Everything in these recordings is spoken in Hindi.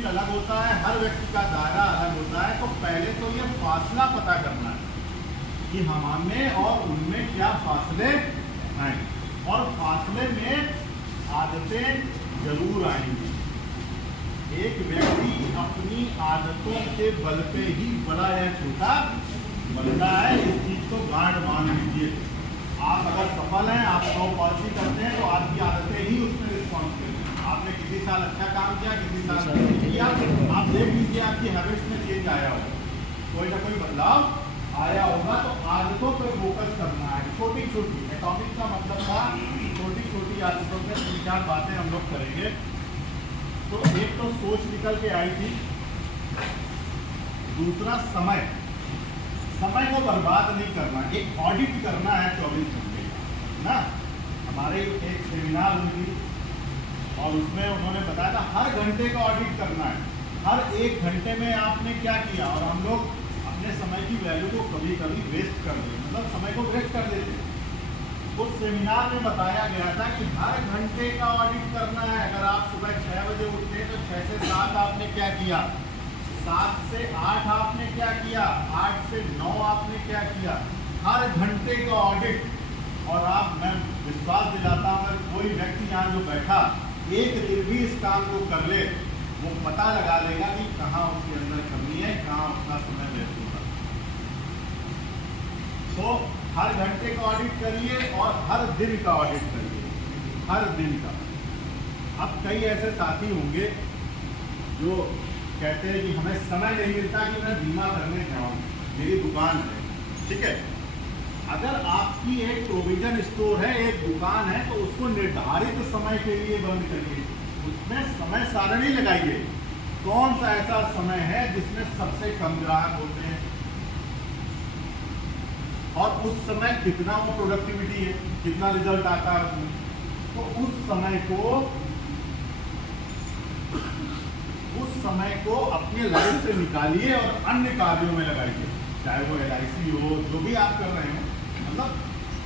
व्यक्ति अलग होता है, हर व्यक्ति का दायरा अलग होता है। तो पहले तो ये फासला पता करना है कि हमारे और उनमें क्या फासले हैं, और फासले में आदतें जरूर आएंगी। एक व्यक्ति अपनी आदतों के बल पे ही बड़ा या छोटा बनता है। इस चीज को गांठ बांध लीजिए। आप अगर सफल हैं, आप 100 पॉलिसी करते हैं, तो आपकी आदतें ही उसमें रिस्पॉन्स करती हैं। आपने किसी साल अच्छा काम किया, किसी साल नहीं किया, आप देख लीजिए आपकी हैबिट्स में चेंज आया होगा, कोई ना कोई बदलाव आया होगा। तो आदतों पर फोकस करना है, छोटी छोटी। एटॉमिक का मतलब था छोटी छोटी आदतों पर 3-4 बातें हम लोग करेंगे। तो एक तो सोच निकल के आई थी, दूसरा समय को बर्बाद नहीं करना, एक ऑडिट करना है 24 घंटे का ना। हमारे एक सेमिनार हुई थी और उसमें उन्होंने बताया था हर घंटे का ऑडिट करना है, हर 1 घंटे में आपने क्या किया। और हम लोग अपने समय की वैल्यू को कभी कभी वेस्ट कर देते, मतलब समय को वेस्ट कर देते। उस सेमिनार में बताया गया था कि हर घंटे का ऑडिट करना है। अगर आप सुबह 6 बजे उठते तो 6 से 7 आपने क्या किया, 7 से 8 आपने क्या किया, 8 से 9 आपने क्या किया। हर घंटे का ऑडिट। और मैं विश्वास दिलाता हूँ, अगर कोई व्यक्ति यहाँ जो बैठा एक दिन भी इस काम को कर ले, वो पता लगा लेगा कि कहाँ उसके अंदर कमी है, कहाँ उसका समय व्यस्त होगा। तो हर घंटे का ऑडिट करिए और हर दिन का ऑडिट करिए, हर दिन का। अब कई ऐसे साथी होंगे जो कहते हैं कि हमें समय नहीं मिलता कि मैं बीमा करने जाऊँ, मेरी दुकान है, ठीक है। अगर आपकी एक प्रोविजन स्टोर है, एक दुकान है, तो उसको निर्धारित समय के लिए बंद करिए, उसमें समय सारणी लगाइए। कौन सा ऐसा समय है जिसमें सबसे कम ग्राहक होते हैं, और उस समय कितना वो प्रोडक्टिविटी है, कितना रिजल्ट आता है उसमें। तो उस समय को अपने लाइफ से निकालिए और अन्य कार्यों में लगाइए, चाहे वो LIC हो, जो भी आप कर रहे हो। मतलब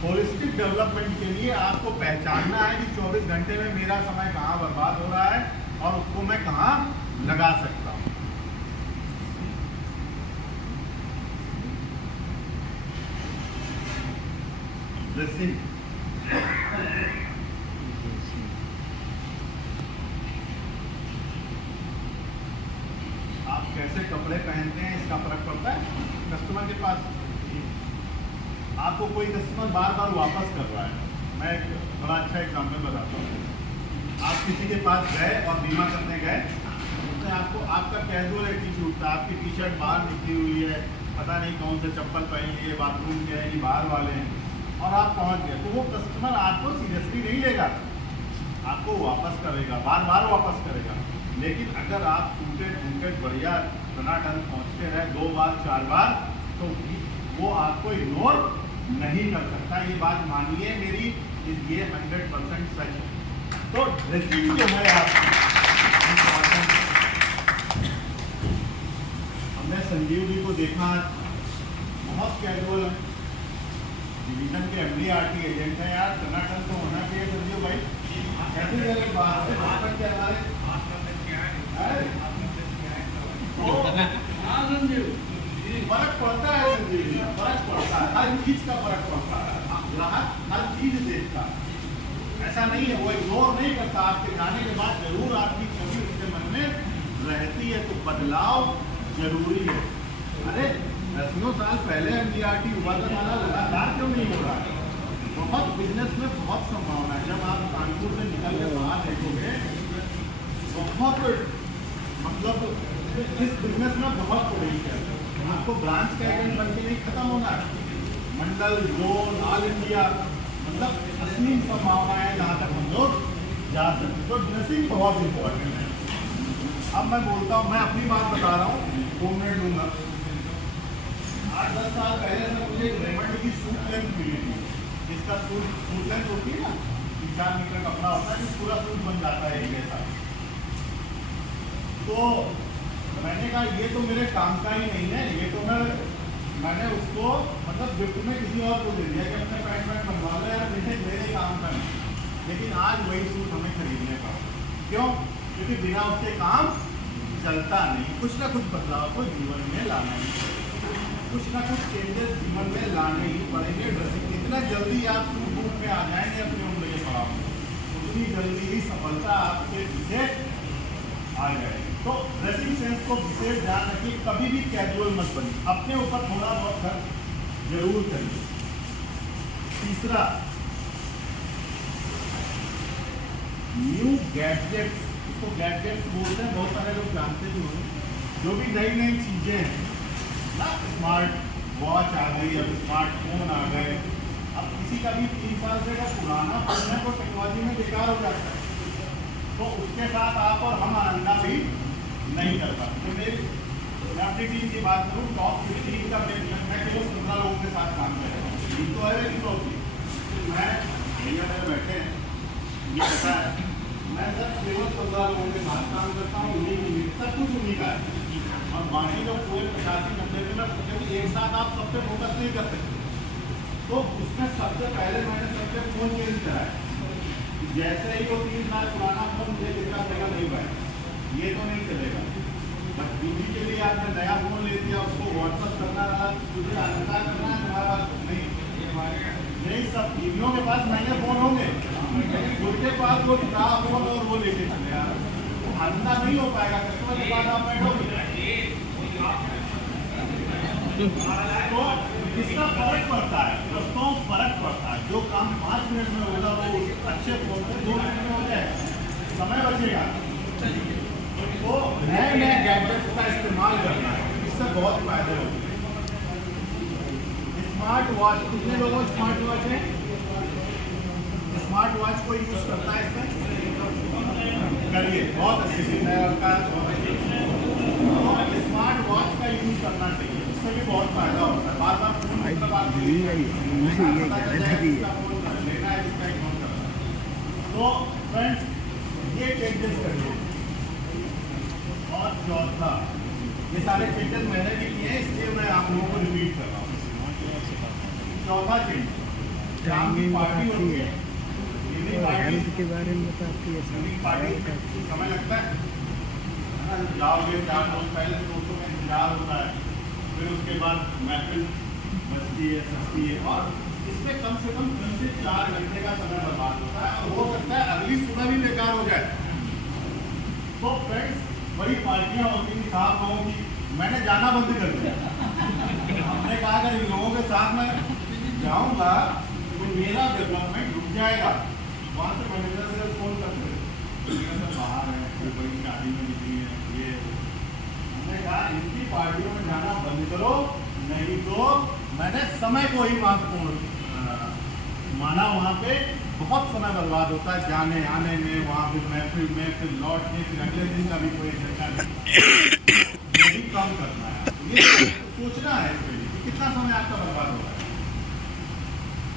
होलिस्टिक डेवलपमेंट के लिए आपको पहचानना है कि 24 घंटे में मेरा समय कहाँ बर्बाद हो रहा है और उसको मैं कहाँ लगा सकता हूँ। ड्रेसिंग, आप कैसे कपड़े पहनते हैं इसका फर्क पड़ता है कस्टमर के पास। आपको कोई कस्टमर बार बार वापस कर रहा है, मैं एक बड़ा अच्छा एग्जाम्पल बताता हूँ। आप किसी के पास गए और बीमा करने गए, उसने आपको, आपका कैजुअल एटीट्यूड था, आपकी टी-शर्ट बाहर निकली हुई है, पता नहीं कौन से चप्पल पहनी है, बाथरूम के हैं कि बाहर वाले हैं, और आप पहुँच गए। तो वो कस्टमर आपको सीरियसली नहीं लेगा, आपको वापस करेगा, बार बार वापस करेगा। लेकिन अगर आप टूटे टूटे बढ़िया टनाटन पहुँचते रहे 2 बार 4 बार, तो वो आपको इग्नोर नहीं कर सकता। ये बात मानिए मेरी, ये 100% सच है। तो ड्रेसिंग जो है आपकी, हमने संजीव जी को देखा, बहुत कैजुअल है, डिवीजन के MD RT एजेंट है यार, टनाटन तो होना चाहिए संजीव भाई। कैसे गलत बात है, बात क्या हमारे फर्क पड़ता है संजीव जी, फर्क पड़ता है, हर चीज का फर्क पड़ता है। ग्राहक हर चीज देखता है, ऐसा नहीं है, वो इग्नोर नहीं करता। आपके जाने के बाद जरूर आपकी कमी उसके मन में रहती है, तो बदलाव जरूरी है। अरे 10 साल पहले MD RT हुआ था, हमारा लगातार क्यों नहीं हो रहा है? बहुत बिजनेस में बहुत संभावना है। जब आप कानपुर से निकल के बाहर देखोगे, बहुत मतलब इस बिजनेस में बहुत पड़ी है। आपको ब्रांच का एजेंट बन के नहीं खत्म होना है, मंडल, जोन, ऑल इंडिया, मतलब असली संभावना है जहाँ तक हम लोग जा सकते। तो ड्रेसिंग बहुत इम्पोर्टेंट है। अब मैं बोलता हूँ, मैं अपनी बात बता रहा हूँ, 2 मिनट लूँगा। 8-10 साल पहले से मुझे एक रेमंड की सूट लेंथ मिली थी, जिसका सूट लेंथ होती है ना, 3-4 मीटर कपड़ा होता है, जो पूरा सूट बन जाता है एक ऐसा। तो मैंने कहा ये तो मेरे काम का ही नहीं है, ये तो मैंने उसको मतलब गिफ्ट में किसी और को दे दिया कि अपने पैंट बनवा लो यार, मेरे काम का नहीं। लेकिन आज वही सूट हमें खरीदने का, क्यों? क्योंकि बिना उसके काम चलता नहीं, कुछ ना कुछ बदलाव को जीवन में लाना ही, कुछ ना कुछ चेंजेस जीवन में लाने ही पड़ेंगे। ड्रेसिंग जितना जल्दी आप रूप में आ जाएंगे अपने उम्र के पड़ाव में, उतनी जल्दी ही सफलता आपके पीछे आ जाएगी। तो ड्रेसिंग सेंस को विशेष ध्यान रखिए, कभी भी कैजुअल मत बनिए, अपने ऊपर थोड़ा बहुत खर्च जरूर करिए। तीसरा, न्यू गैजेट्स, इसको गैजेट्स बोलते हैं, बहुत सारे लोग जानते भी होंगे। जो भी नई नई चीज़ें हैं ना, स्मार्ट वॉच आ गई, अब स्मार्टफोन आ गए, अब किसी का भी 3 साल से अगर पुराना फोन है तो टेक्नोलॉजी में बेकार हो जाता है, तो उसके साथ आप और हम आनंदा भी नहीं कर पाते। तो मैं अपनी टीम की बात करूँ, टॉप 15 का मैं केवल 15 लोगों के साथ काम कर रहा हूँ। ये तो है मैं भैया मेरे बैठे हैं, ये पता है, मैं सर केवल 15 लोगों के साथ काम करता हूँ, उन्हीं सब कुछ उन्हीं का है। और बाकी जो पूरे 85-90 मिनट, क्योंकि एक साथ आप सब पे फोकस नहीं कर सकते, तो उसमें सबसे पहले मैंने सबसे फ़ोन चेंज करा है। जैसे ही वो 3 साल पुराना फोन मुझे देखना पड़ेगा, नहीं भाई ये तो नहीं चलेगा। बस बीवी के लिए आपने नया फोन ले दिया, उसको व्हाट्सअप करना रहा, तुझे आनंदा करना है, तुम्हारा नहीं, सब बीवियों के पास नए फोन होंगे, उनके पास वो नया फोन और वो लेके चले यार, वो आनंदा नहीं हो पाएगा। कस्टमर के पास आप बैठोगे तो कितना फर्क पड़ता है, दोस्तों फर्क पड़ता है। जो काम 5 मिनट में होगा वो अच्छे फोन में 2 मिनट में हो जाए, समय बचेगा। तो नए नए गैजेट्स का इस्तेमाल करना है, इससे बहुत फायदे होंगे। स्मार्ट वॉच, कितने लोगों को स्मार्ट वॉच है? स्मार्ट वॉच कोई यूज करता है इसमें? करिए, बहुत अच्छी चीज है आपका। स्मार्ट वॉच का यूज करना चाहिए, उससे भी बहुत फायदा होता है। बार बार फोन लेना है, तो फ्रेंड्स ये चेंजेस करिए। और चौथा, ये सारे चेंजेस मैंने भी किए हैं, इसलिए मैं आप लोगों को रिपीट कर रहा हूँ। चौथा चेंज, शाम की पार्टी होती है, हेल्थ के बारे में बताती है, समय लगता है, जाओगे 4 रोज पहले से दोस्तों का इंतजार होता है, फिर उसके बाद महफिल बजती है, सस्ती है, और इसमें कम से कम 3 से 4 घंटे का समय बर्बाद होता है, और हो सकता है अगली सुबह भी बेकार हो जाए। तो फ्रेंड्स, बड़ी पार्टियां होती थी साहब लोगों की, मैंने जाना बंद कर दिया। हमने कहा अगर इन लोगों के साथ में जाऊंगा तो मेरा डेवलपमेंट रुक जाएगा। वहाँ से मैनेजर से फोन करते सर बाहर है, कोई बड़ी शादी में निकली है, ये हमने कहा इनकी पार्टियों में जाना बंद करो, नहीं तो मैंने समय को ही महत्वपूर्ण माना। वहाँ पे बहुत समय बर्बाद होता है जाने आने में, वहाँ फिर महफिल में, फिर लौट के फिर अगले दिन का भी कोई घंटा नहीं, यही कम करना है। ये सोचना है इसके लिए कितना समय आपका बर्बाद हो रहा है।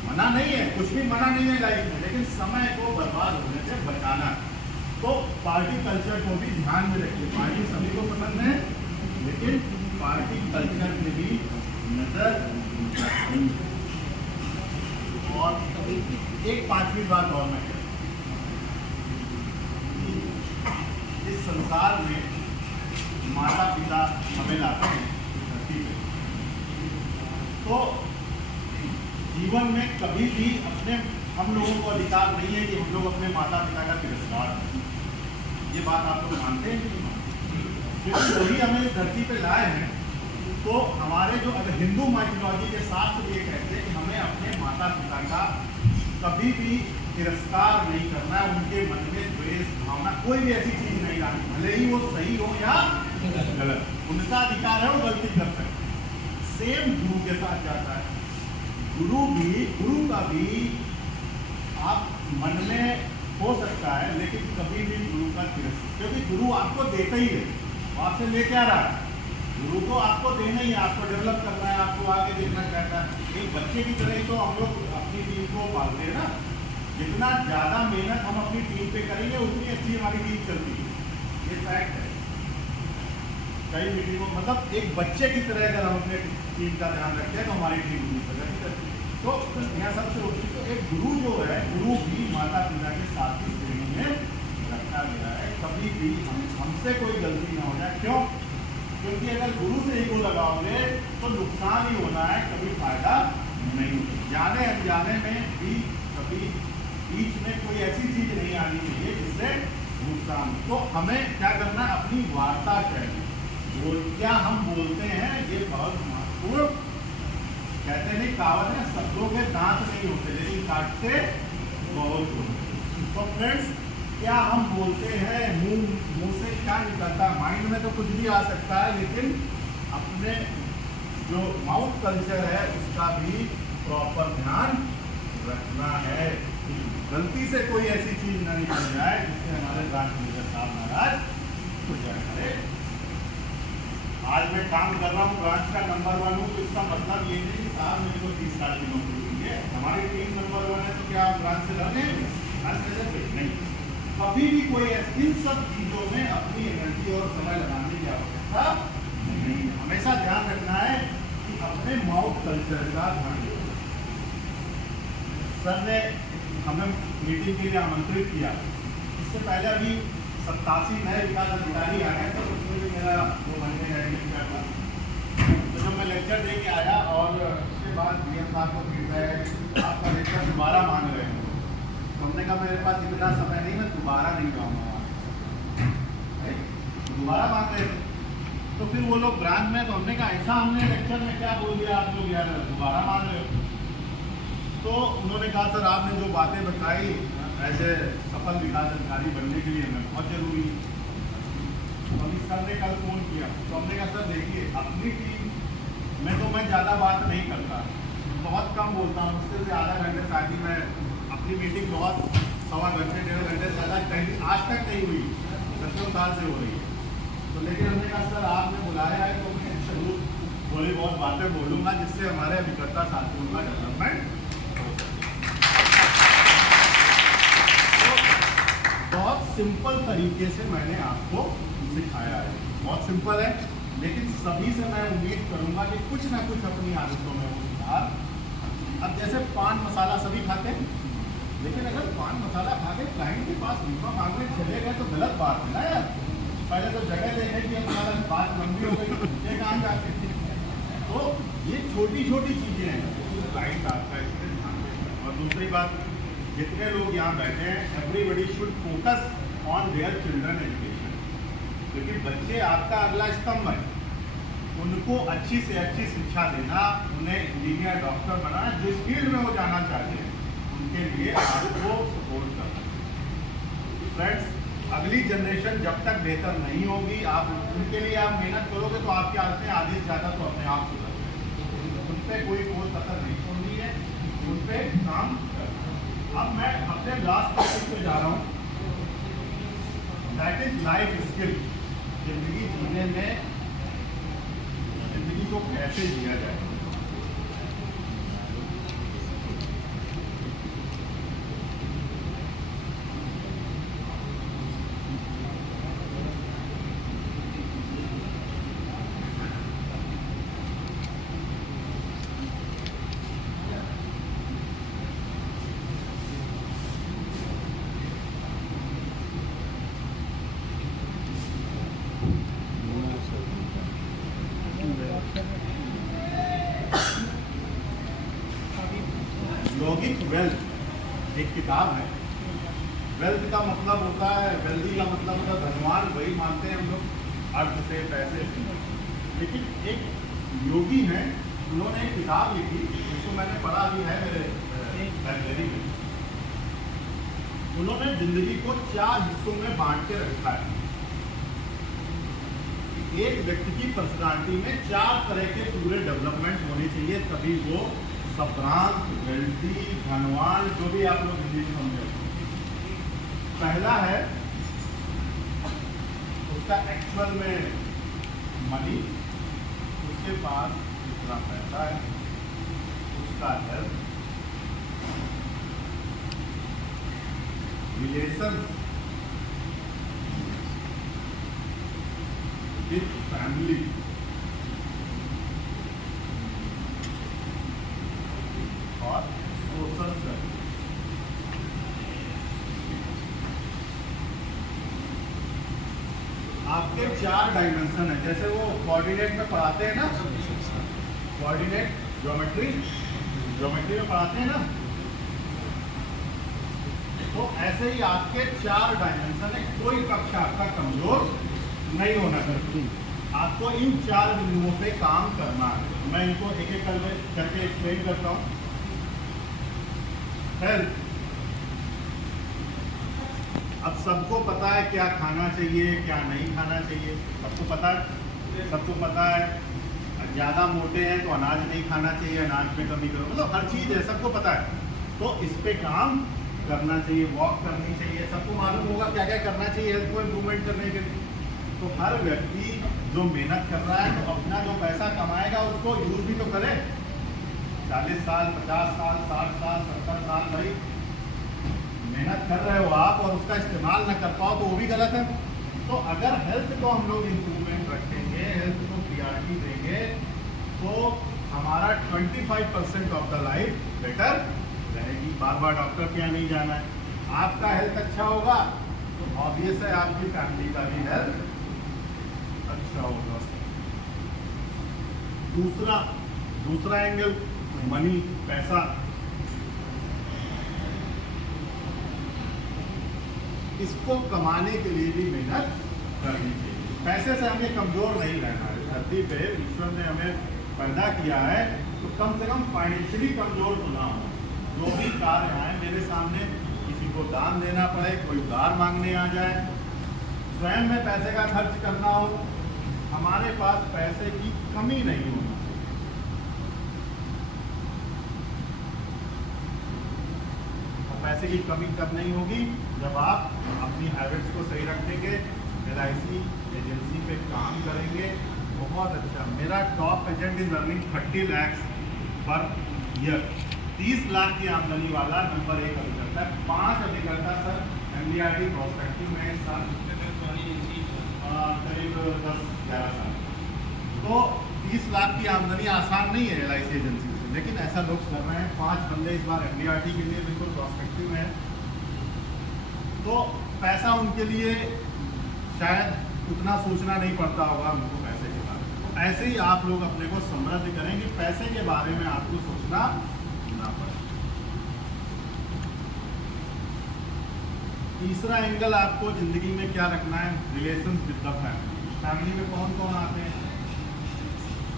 मना नहीं है, कुछ भी मना नहीं है लाइफ में, लेकिन समय को बर्बाद होने से बचाना। तो पार्टी कल्चर को भी ध्यान में रखिए। पार्टी सभी को पसंद है, लेकिन पार्टी कल्चर में भी नजर रखिए। और एक 5वीं बात और मैं कहता हूं, इस संसार में माता पिता हमें लाते हैं धरती पे, तो जीवन में कभी भी अपने हम लोगों को अधिकार नहीं है कि हम लोग अपने माता पिता का तिरस्कार करें। ये बात आप लोग मानते हैं कि नहीं मानते? क्योंकि वही हमें इस धरती पे लाए हैं। तो हमारे जो अगर हिंदू माइथोलॉजी के शास्त्र ये कहते हैं कि हमें अपने माता पिता का कभी भी तिरस्कार नहीं करना है, उनके मन में द्वेष भावना कोई भी ऐसी चीज नहीं लानी, भले ही वो सही हो या गलत, उनका अधिकार है, वो गलती कर सकते। सेम गुरु के साथ जाता है। गुरु का भी आप मन में हो सकता है, लेकिन कभी भी गुरु का तिरस्कार, क्योंकि गुरु आपको देता ही है, वो आपसे ले क्या रहा है, गुरु को आपको देना ही है, आपको डेवलप करना है, आपको आगे देखना चाहता है। एक बच्चे की तरह ही तो हम लोग अपनी टीम को पालते हैं ना। जितना ज़्यादा मेहनत हम अपनी टीम पे करेंगे उतनी अच्छी हमारी टीम चलती है, ये फैक्ट है। कई मीटिंगों मतलब एक बच्चे की तरह अगर हम अपने टीम का ध्यान रखते हैं तो हमारी टीम प्रगति करती है। तो यहाँ सबसे होती है, तो एक गुरु जो है, गुरु भी माता पिता के साथ ही श्रेणी में रखा गया है। कभी भी हमसे कोई गलती ना हो जाए। क्यों? क्योंकि अगर गुरु से ईगो लगाओगे तो नुकसान ही होना है, कभी फायदा नहीं। जाने अनजाने में भी कभी बीच में कोई ऐसी चीज नहीं आनी चाहिए जिससे नुकसान। तो हमें क्या करना है, अपनी वार्ता चाहिए। क्या हम बोलते हैं ये बहुत महत्वपूर्ण। कहते नहीं, कहावत है, शब्दों के दांत नहीं होते लेकिन काटते बहुत होते। तो फ्रेंड्स, क्या हम बोलते हैं, मुंह से क्या निकलता है, माइंड में तो कुछ भी आ सकता है, लेकिन अपने जो माउथ कल्चर है उसका भी प्रॉपर ध्यान रखना है। गलती से कोई ऐसी चीज ना निकल जाए जिससे हमारे ब्रांच मैनेजर साहब नाराज हो जाए। आज मैं काम कर रहा हूँ, ब्रांच का नंबर 1 हूँ, तो इसका मतलब ये नहीं कि साहब मेरे को 30 साल की नौकरी दी है, हमारी टीम नंबर 1 है, तो क्या आप ब्रांच से लगे? नहीं। कभी भी कोई इन सब चीजों में अपनी एनर्जी और समय लगाने की आवश्यकता नहीं। हमेशा ध्यान रखना है कि अपने माउथ कल्चर का ध्यान रखना। सर ने हमें मीटिंग के लिए आमंत्रित किया। इससे पहले अभी 87 नए विकास अधिकारी आए हैं, तो उसमें भी मेरा 2 महीने का लेक्चर था। तो जब मैं लेक्चर दे के आया और उसके बाद DM साहब को फीडबैक, आपका लेक्चर दोबारा मांग रहे हैं, तो हमने कहा मेरे पास इतना समय नहीं, मैं दोबारा नहीं जाऊँगा। दोबारा मांग रहे थे, तो फिर वो लोग ब्रांच में, तो हमने कहा ऐसा हमने लेक्चर में क्या बोल दिया आप लोग यार, दोबारा मांग रहे हो? तो उन्होंने कहा सर आपने जो बातें बताई ऐसे सफल विकास अधिकारी बनने के लिए हमें बहुत जरूरी है। अभी सर ने कल फ़ोन किया, तो हमने कहा सर देखिए, अपनी टीम में तो मैं ज़्यादा बात नहीं करता, बहुत कम बोलता हूँ, उससे आधा घंटे शायद ही मैं अपनी मीटिंग बहुत 1.25 घंटे 1.5 घंटे से ज़्यादा कहीं आज तक नहीं हुई, 10 साल से हो रही है। तो लेकिन हमने कहा सर आपने बुलाया है तो मैं जरूर थोड़ी बहुत बातें बोलूँगा जिससे हमारे अभिकर्ता साथियों का डेवलपमेंट। बहुत सिंपल तरीके से मैंने आपको सिखाया है, बहुत सिंपल है, लेकिन सभी से मैं उम्मीद करूंगा कि कुछ ना कुछ अपनी आदतों में वो सुधार। अब जैसे पान मसाला सभी खाते हैं, लेकिन अगर पान मसाला खा के क्लाइंट के पास नींबा मांगने चले गए तो गलत बात है ना यार। पहले तो जगह देखे कि हमारा बात लंबी हो गई, ये कहाँ जाते हैं। तो ये छोटी छोटी चीज़ें हैं जो क्लाइंट आपका इसमें ध्यान देगा। और दूसरी बात, जितने लोग यहाँ बैठे हैं, everybody should focus on their children education, क्योंकि बच्चे आपका अगला स्तंभ है। उनको अच्छी से अच्छी शिक्षा देना, उन्हें इंजीनियर डॉक्टर बनाना, जिस फील्ड में वो जाना चाहते हैं उनके लिए आपको सपोर्ट करना। फ्रेंड्स, अगली जनरेशन जब तक बेहतर नहीं होगी, आप उनके लिए आप मेहनत करोगे तो आपकी आदतें आधे से ज़्यादा तो अपने आप सुधर जाएंगी। उन पर कोई असर नहीं छोड़नी है, उन पर काम करना। अब मैं अपने लास्ट टॉपिक पे जा रहा हूँ, दैट इज लाइफ स्किल। जिंदगी जीने में, जिंदगी को कैसे जिया जाए। यौगिक वेल्थ एक किताब है। वेल्थ का मतलब होता है, वेल्दी का मतलब होता है धनवान, वही मानते हैं हम लोग, अर्थ से, पैसे से। लेकिन एक योगी हैं, उन्होंने एक किताब लिखी जिसको मैंने पढ़ा भी है मेरे लाइब्रेरी में। उन्होंने जिंदगी को 4 हिस्सों में बांट के रखा है। एक व्यक्ति की पर्सनालिटी में 4 तरह के पूरे डेवलपमेंट होने चाहिए, तभी वो सप्रांत, वेल्दी, धनवान, जो भी आप लोग हिंदी में समझे। पहला है उसका एक्चुअल में मनी, उसके पास जितना पैसा है, उसका हेल्थ, रिलेशन विद फैमिली और सोशल सर्विस। 4 डायमेंशन है, जैसे वो कोऑर्डिनेट में पढ़ाते हैं ना, कोऑर्डिनेट ज्योमेट्री में पढ़ाते हैं ना, तो ऐसे ही आपके 4 डायमेंशन है। कोई पक्ष आपका कमजोर नहीं होना चाहिए। आपको इन 4 बिंदुओं पे काम करना है। मैं इनको एक एक करके एक्सप्लेन करता हूँ। हेल्थ, अब सबको पता है क्या खाना चाहिए क्या नहीं खाना चाहिए, सबको पता है, सबको पता है। ज़्यादा मोटे हैं तो अनाज नहीं खाना चाहिए, अनाज पे कमी करो, मतलब हर चीज़ है, सबको पता है। तो इस पे काम करना चाहिए, वॉक करनी चाहिए, सबको मालूम होगा क्या क्या करना चाहिए हेल्थ को इम्प्रूवमेंट करने के लिए। तो हर व्यक्ति जो मेहनत कर रहा है तो अपना जो पैसा कमाएगा उसको यूज भी तो करे। 40 साल 50 साल 60 साल 70 साल भाई मेहनत कर रहे हो आप और उसका इस्तेमाल न कर पाओ तो वो भी गलत है। तो अगर हेल्थ को हम लोग इम्प्रूवमेंट रखेंगे, हेल्थ को प्रायोरिटी देंगे, तो हमारा 25% ऑफ द लाइफ बेटर रहेगी। बार बार डॉक्टर के यहाँ नहीं जाना है। आपका हेल्थ अच्छा होगा तो ऑब्वियस है आपकी फैमिली का भी हेल्थ अच्छा होगा। दूसरा एंगल मनी, पैसा। इसको कमाने के लिए भी मेहनत करनी चाहिए। पैसे से हमें कमजोर नहीं रहना है। धरती पे ईश्वर ने हमें पैदा किया है तो कम से कम फाइनेंशियली कमजोर तो ना हो। जो भी कार्य आए मेरे सामने, किसी को दान देना पड़े, कोई उधार मांगने आ जाए, स्वयं में पैसे का खर्च करना हो, हमारे पास पैसे की कमी नहीं होनी चाहिए। और पैसे की कमी कब नहीं होगी? जब आप अपनी हैबिट्स को सही रखेंगे, LIC एजेंसी पे काम करेंगे। बहुत अच्छा, मेरा top agent is earning 30 lakhs per year. 30 lakh की आमदनी वाला नंबर 1 अभिकर्ता है। 5 अभिकर्ता सर MDRT प्रोस्पेक्टिव में इस साल करीब 10-11 साल। तो 30 लाख की आमदनी आसान नहीं है LIC एजेंसी से, लेकिन ऐसा लोग कर रहे हैं। 5 बंदे इस बार MDRT के लिए बिल्कुल प्रोस्पेक्टिव में है। तो पैसा उनके लिए शायद उतना सोचना नहीं पड़ता होगा उनको पैसे के बारे में। तो ऐसे ही आप लोग अपने को समृद्ध करें कि पैसे के बारे में आपको सोचना ना पड़े। तीसरा एंगल आपको जिंदगी में क्या रखना है? Relations with the family. Family में कौन कौन आते हैं?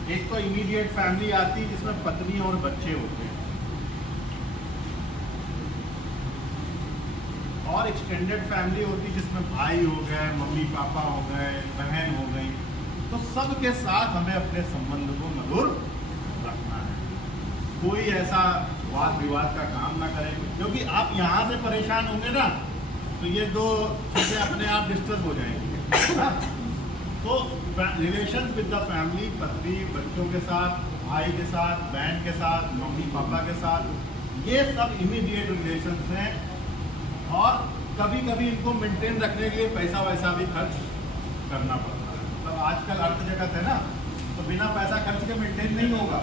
एक तो इमीडिएट फैमिली आती है जिसमें पत्नी और बच्चे होते हैं, और एक्सटेंडेड फैमिली होती है जिसमें भाई हो गए, मम्मी पापा हो गए, बहन हो गई। तो सबके साथ हमें अपने संबंध को मधुर रखना है। कोई ऐसा वाद विवाद का काम ना करें, क्योंकि आप यहाँ से परेशान होंगे ना तो ये दो चीज़ें अपने आप डिस्टर्ब हो जाएंगी। तो रिलेशंस विद द फैमिली, पत्नी बच्चों के साथ, भाई के साथ, बहन के साथ, मम्मी पापा के साथ, ये सब इमीडिएट रिलेशंस हैं। और कभी कभी इनको मेंटेन रखने के लिए पैसा वैसा भी खर्च करना पड़ता है। मतलब आजकल अर्थ जगत है ना, तो बिना पैसा खर्च के मेंटेन नहीं होगा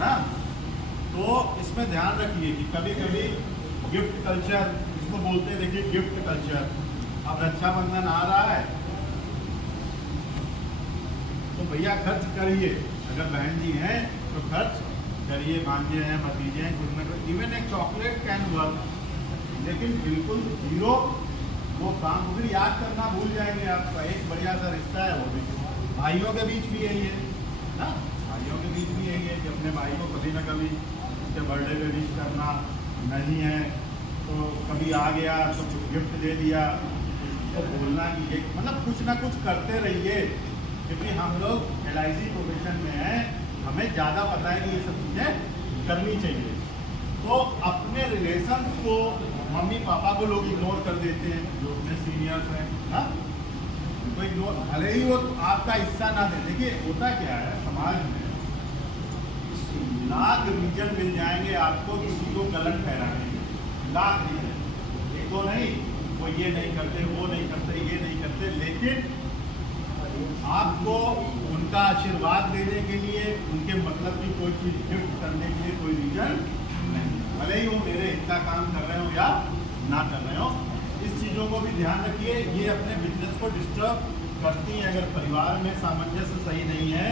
ना। तो इसमें ध्यान रखिए कि कभी कभी गिफ्ट कल्चर, इसको बोलते हैं, देखिए गिफ्ट कल्चर। अब रक्षाबंधन आ रहा है तो भैया खर्च करिए, अगर बहन जी हैं तो खर्च करिए, भांजे हैं, भतीजे हैं, कुछ न कुछ। इवन एक चॉकलेट कैन वर्क, लेकिन बिल्कुल जीरो वो काम फिर याद करना भूल जाएंगे। आपका एक बढ़िया सा रिश्ता है, वो भी भाइयों के बीच भी यही है ना, भाइयों के बीच भी यही है कि अपने भाई को कभी ना कभी उसके बर्थडे पे विश करना, नहीं है तो कभी आ गया तो कुछ गिफ्ट दे दिया, तो बोलना कि ये मतलब कुछ ना कुछ करते रहिए। क्योंकि हम लोग LIC प्रोफेशन में हैं, हमें ज़्यादा पता है कि ये सब चीज़ें करनी चाहिए। तो अपने रिलेशंस को, मम्मी पापा को लोग इग्नोर कर देते हैं, जो अपने सीनियर्स हैं ना, उनको इग्नोर, भले ही वो आपका हिस्सा ना दे। देखिए होता क्या है समाज में, लाख रीजन मिल जाएंगे आपको किसी को गलत ठहराने के, लाख रीजन, एक दो नहीं। वो ये नहीं करते, वो नहीं करते, ये नहीं करते, लेकिन आपको उनका आशीर्वाद देने के लिए, उनके मतलब की कोई चीज़ गिफ्ट करने के लिए कोई रीजन नहीं, भले ही वो मेरे हित का काम कर रहे हो या ना कर रहे हो। इस चीज़ों को भी ध्यान रखिए, ये अपने बिजनेस को डिस्टर्ब करती हैं। अगर परिवार में सामंजस्य सही नहीं है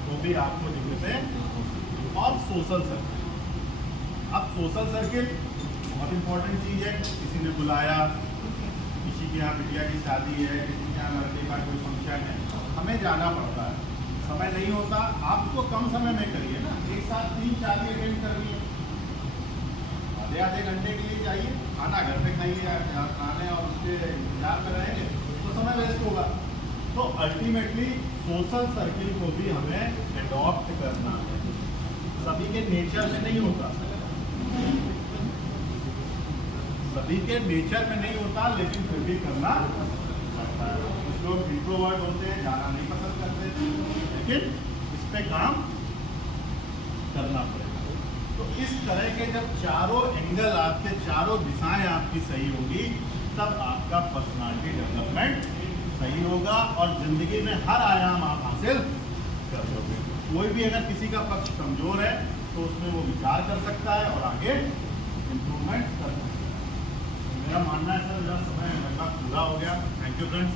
तो भी आपको दिक्कतें। और सोशल सर्किल, अब सोशल सर्किल बहुत इंपॉर्टेंट चीज़ है। किसी ने बुलाया, किसी के यहाँ बिटिया की शादी है, किसी के यहाँ लड़के का कोई फंक्शन है, हमें जाना पड़ता है, समय नहीं होता। आपको कम समय में करिए ना, एक साथ 3-4 अटेंड करनी है, आधे घंटे के लिए जाइए, खाना घर पे खाइए, खाने और उसके इंतजार में रहेंगे तो समय वेस्ट होगा। तो अल्टीमेटली सोशल सर्किल को भी हमें एडॉप्ट करना है। सभी के नेचर में नहीं होता, सभी के नेचर में नहीं होता, लेकिन फिर भी करना पड़ता है। कुछ लोग इंट्रोवर्ट होते हैं, जाना नहीं पसंद करते, लेकिन इस पे काम करना पड़ेगा। तो इस तरह के जब चारों एंगल आपके, चारों दिशाएं आपकी सही होगी, तब आपका पर्सनालिटी डेवलपमेंट सही होगा और जिंदगी में हर आयाम आप हासिल कर लोगे। कोई भी अगर किसी का पक्ष कमजोर है तो उसमें वो विचार कर सकता है और आगे इम्प्रूवमेंट कर सकता है। मेरा मानना है सर, मेरा समय लगभग पूरा हो गया। Thank you friends.